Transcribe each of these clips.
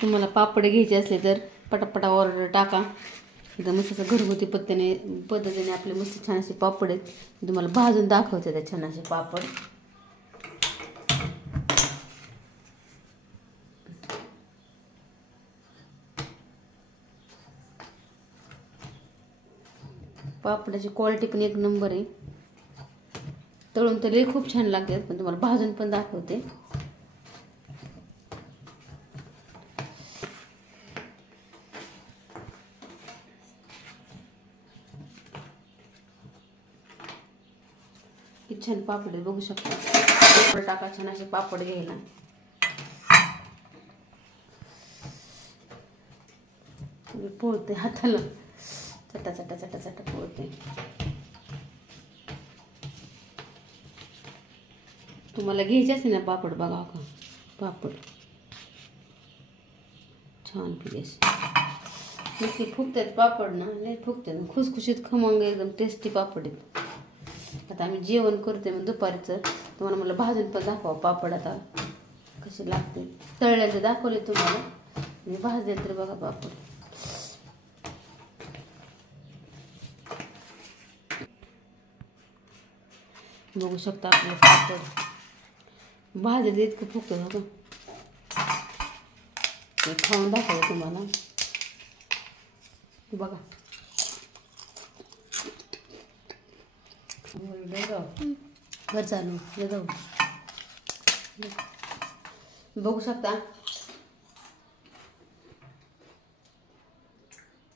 तुम्हाला पापड घ्यायचे असले तर पटापटा ऑर्डर टाका. एकदम मस्त असं घरगुती पद्धतीने आपले मस्त छान असे पापड आहेत. तुम्हाला भाजून दाखवते त्या छान असे पापड. पापडाची क्वालिटी पण एक नंबर आहे. तळून तर लई खूप छान लागतात, पण तुम्हाला भाजून पण दाखवते. किती छान पापड आहे बघू शकता. पापड टाका छान असे पापड घ्यायला. पोळते हाताला चटा चटा चटा चटा पोळते. तुम्हाला घ्यायचे असेल ना पापड बघा का पापड छान पिलेस नक्की फुगतात पापड ना, लय फुगतात खुसखुशीत खमंग एकदम टेस्टी पापड आहेत. आता आम्ही जेवण करते मग दुपारचं. तुम्हाला मला भाजून पण दाखवा पापड आता कसे लागते. तळल्याचे दाखवले तुम्हाला, मी भाजले तर बघा पापड. बघू शकता आपले पापड भाजले इतकं फुगतं ना. ते खाऊन दाखवलं तुम्हाला बघा. घर चालू जाऊ बघू शकता.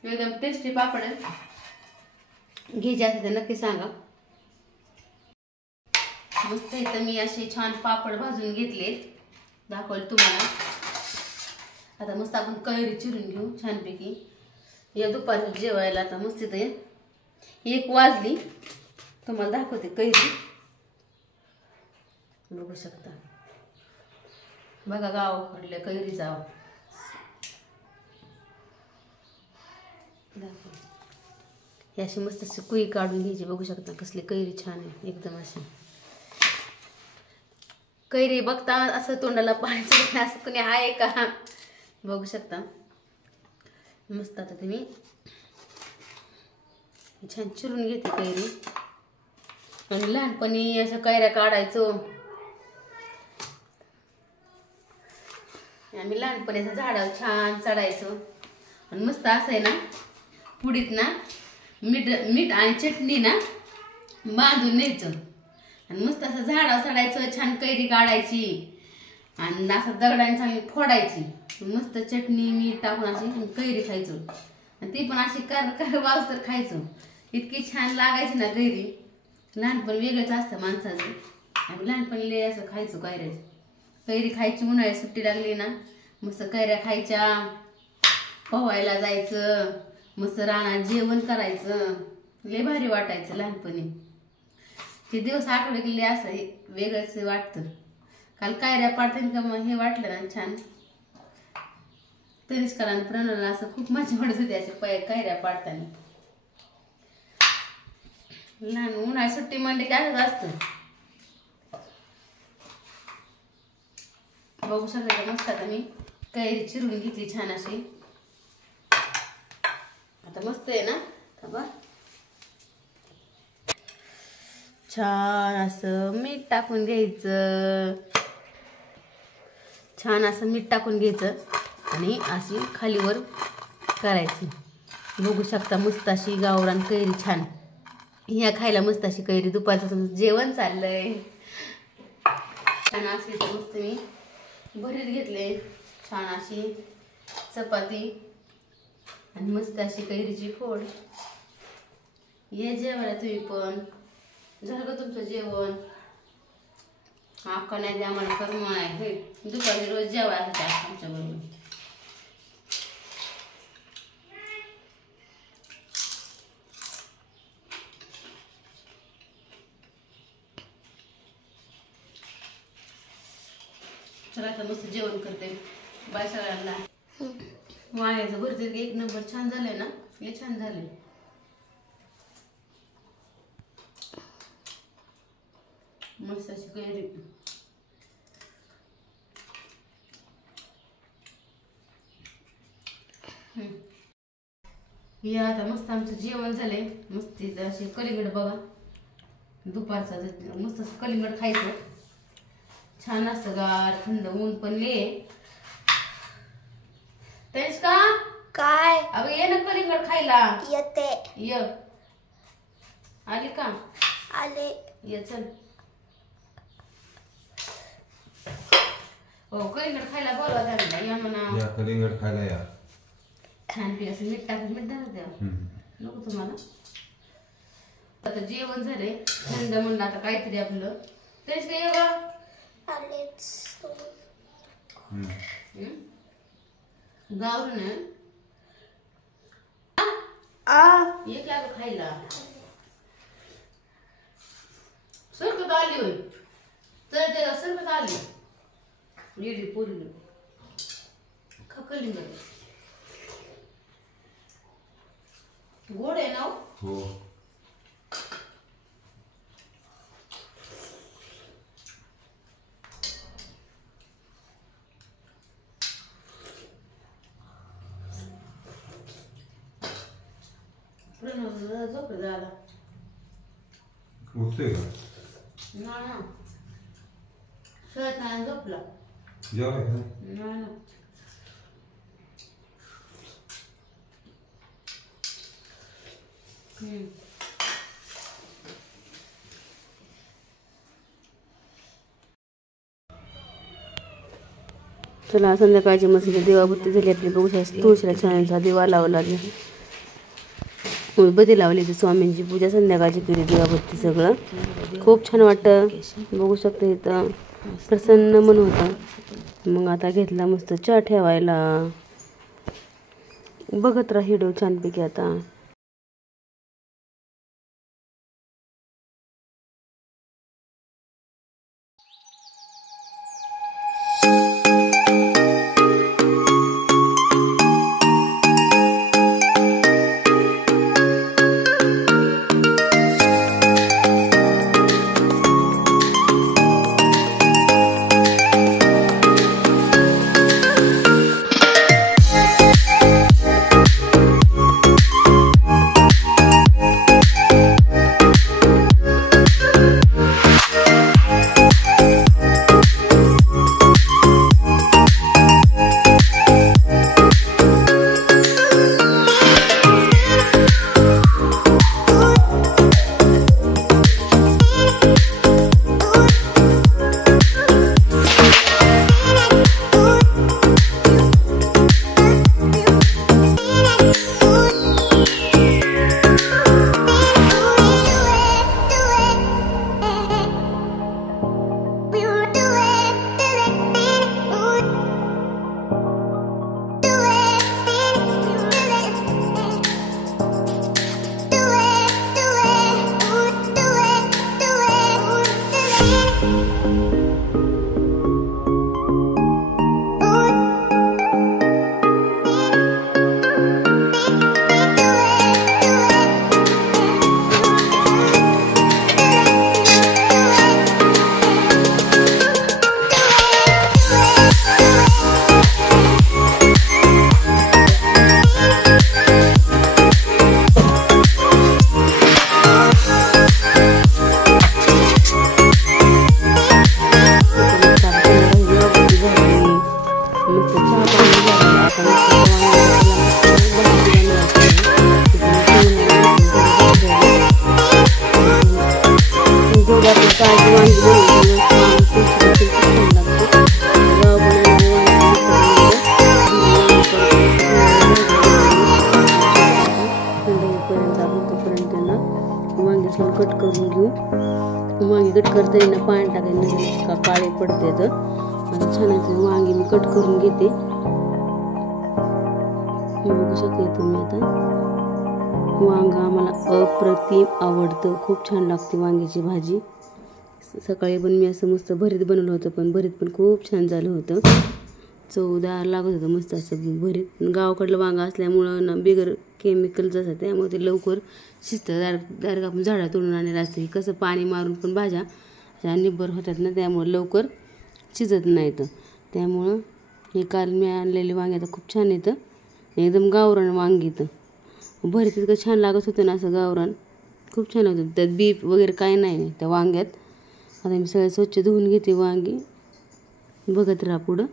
एकदम टेस्टी पापड आहे. घ्यायचे असेल तर नक्की सांगा. मस्त इथं मी असे छान पापड भाजून घेतले, दाखवले तुम्हाला. आता मस्त आपण कैरी चिरून घेऊ छानपैकी. या दुपारच्या जेवायला आता मस्त इथे 1 वाजली. तुम्हाला दाखवते कैरी बघू शकता. बघा गावाकडल्या कैरीचा दाखव. ही अशी मस्त अशी कुई काढून घ्यायची. बघू शकता कसली कैरी छान आहे एकदम. अशी कैरी बघता असं तोंडाला पाणी सुटत नाही असं कुणी आहे का बघू शकता. मस्त आता तुम्ही छान चिरून घेते कैरी. आणि लहानपणी असं कैऱ्या काढायचो आम्ही. लहानपणी असं झाडावर छान चढायचो आणि मस्त असं आहे ना पुडीत ना मीठ आणि चटणी ना बांधून न्यायचं आणि मस्त असं झाडावर चढायचं. छान कैरी काढायची आणि असं दगडाने चांगली फोडायची. मस्त चटणी मीठ टाकून अशी कैरी खायचो. आणि ती पण अशी कर वाजतर खायचो. इतकी छान लागायची ना कैरी. लहानपण वेगळंच असतं माणसाचं. आम्ही लहानपणी लय असं खायचो कैऱ्याची. कैरी खायची. उन्हाळ्यात सुट्टी लागली ना मस्त कैऱ्या खायच्या. पोहायला जायचं, मस्त रानात जेवण करायचं. लय भारी वाटायचं लहानपणी. ते दिवस आठवले की लय असं वेगळंच वाटतं. काल कैऱ्या पाडते का मग हे वाटलं ना छान. तनिष्काला आणि प्रणवला असं खूप मजा वाटत होती अशा कैऱ्या पाडताना. लहान उन्हाळ्यात सुट्टी म्हणले की असंच असतं. बघू शकता मस्त. आता मी कैरी चिरून घेतली छान अशी. आता मस्त आहे ना. थांबा. छान असं मीठ टाकून घ्यायचं. छान असं मीठ टाकून घ्यायचं आणि अशी खालीवर करायची. बघू शकता मस्त अशी गावरान कैरी छान. ह्या खायला मस्त अशी कैरी. दुपारचं जेवण चाललंय छान. अशी तर मस्त मी भरीत घेतले छान अशी चपाती आणि मस्त अशी कैरीची फोड. ये जेवायला तुम्ही पण. झालं का तुमचं जेवण? अक्का नाही द्या आम्हाला कर्म आहे. दुपारी रोज जेवायला आमच्या बरोबर. चला आता मस्त जेवण करते. बाय सगळ्यांना. वांग्याचं भरते एक नंबर छान झालंय ना. हे छान झालंय. मस्त अशी कैरी. हे आता मस्त आमचं जेवण झालंय. मस्त असे कलिंगड बघा, दुपारचं मस्त असं कलिंगड खायचं. छान असतं गार थंड, ऊन पण ले. तेच का काय अगं ये ना कलिंगड खायला. येते य आली का? आले. ये चल. हो कलिंगड खायला बोलवा त्यांना. या म्हणा या कलिंगड खायला या. छान पी असं मीठ टाकून मीठ टाकत द्या नको तुम्हाला. आता जेवण झालंय थंड म्हणलं आता काहीतरी आपलं. तेच काय ये आलेच. गावरून ये क्या खायला. सरकत आली होय. तर ते सरकत आली येडी पोरी खकलिंग गोड आहे ना. हो झोप झाला उठते का? ना खेळत नाही झोपला. जेवाय का? ना चला संध्याकाळची मस्त दिवाबत्ती झाली आपली. बघू शकता तुळशीला छानसा दिवा लावला. उदबत्ती लावली ती स्वामींची पूजा संध्याकाळची केली दिवाबत्ती. सगळं खूप छान वाटतं. बघू शकता इथं प्रसन्न मन होतं. मग आता घेतला मस्त चहा ठेवायला. बघत राहा व्हिडिओ छानपैकी. आता कट करून घेऊ. वांगी कट करताना पाणी टाकायला का काळे पडते. तर छान वांगी मी कट करून घेते. बघू शकते तुम्ही. आता वांग आम्हाला अप्रतिम आवडतं. खूप छान लागते वांग्याची भाजी. सकाळी पण मी असं मस्त भरीत बनवलं होतं. पण भरीत पण खूप छान झालं होतं. चवदार लागत होतं मस्त असं भरीत. गावाकडलं वांगा असल्यामुळं ना बिगर केमिकलचं असतं, त्यामुळे ते लवकर शिजतं. डायरेक्ट आपण झाडा तोडून आणलेलं असतं. कसं पाणी मारून पण भाज्या निब्बर होतात ना, त्यामुळं लवकर शिजत नाहीत. त्यामुळं हे काल मी आणलेले वांगे आता खूप छान येतं. एकदम गावरान वांगी येतं. भरीत इतकं छान लागत होतं ना असं गावरान, खूप छान होतं. त्यात बीप वगैरे काही नाही त्या वांग्यात. आता मी सगळं स्वच्छ धुवून घेते वांगी. बघत राहा पुढं.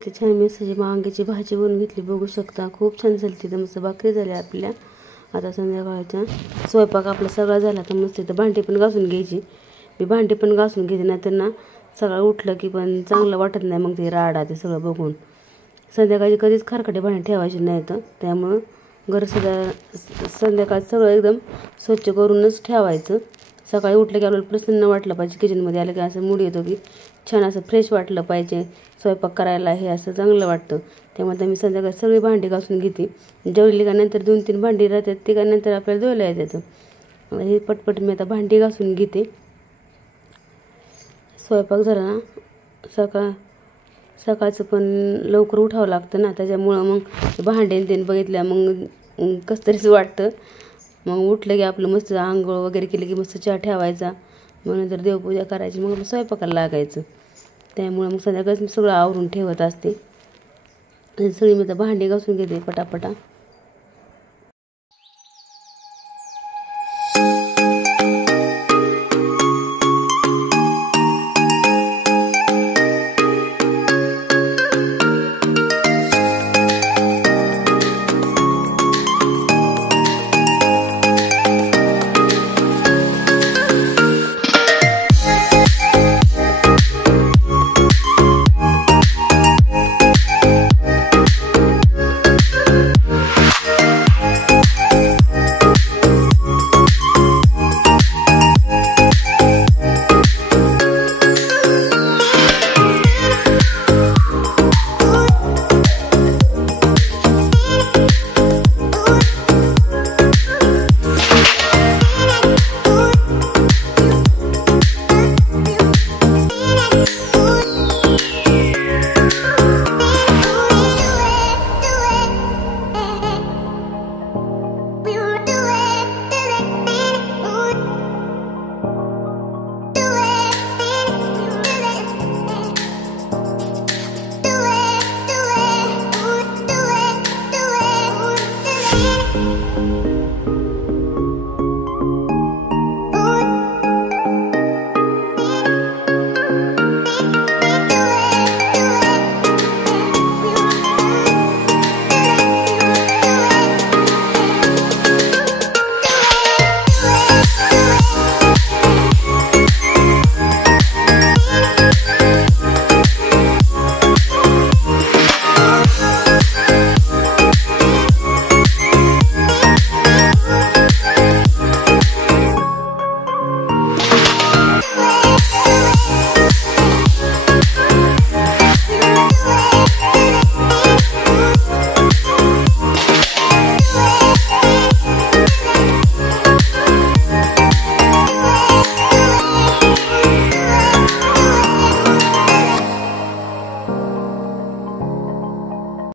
छान मी अशी वांग्याची भाजी बनवून घेतली, बघू शकता खूप छान झाली. तिथं मस्त भाकरी झाली आपल्या. आता संध्याकाळचा स्वयंपाक आपला सगळा झाला तर मस्त इथं भांडी पण घासून घ्यायची. मी भांडी पण घासून घेते, नाहीतर ना सगळं उठलं की पण चांगलं वाटत नाही मग ते राडा ते सगळं बघून. संध्याकाळी कधीच खरकटे भांडी ठेवायची नाही तर त्यामुळं घरसुद्धा संध्याकाळ सगळं एकदम स्वच्छ करूनच ठेवायचं. सकाळी उठलं की आपल्याला प्रसन्न वाटलं पाहिजे. किचनमध्ये आलं की असं मूड येतो की छान असं फ्रेश वाटलं पाहिजे. स्वयंपाक करायला हे असं चांगलं वाटतं. त्यामुळे मी संध्याकाळी सगळी भांडी घासून घेते. जेवली का नंतर 2-3 भांडी राहतात ते का नंतर आपल्याला धुवायला येतात. हे पटपट मी आता भांडी घासून घेते. स्वयंपाक झाला ना सकाळचं पण लवकर उठावं लागतं ना, त्याच्यामुळं मग भांडे ते बघितल्या मग कसं तरीच वाटतं. मग उठलं की आपलं मस्त आंघोळ वगैरे केलं की मस्त चहा ठेवायचा. मग नंतर देवपूजा करायची, मग आपलं स्वयंपाकाला लागायचं. त्यामुळं मग संध्याकाळी मी सगळं आवरून ठेवत असते. सगळी मी तर भांडी घासून घेते पटापटा.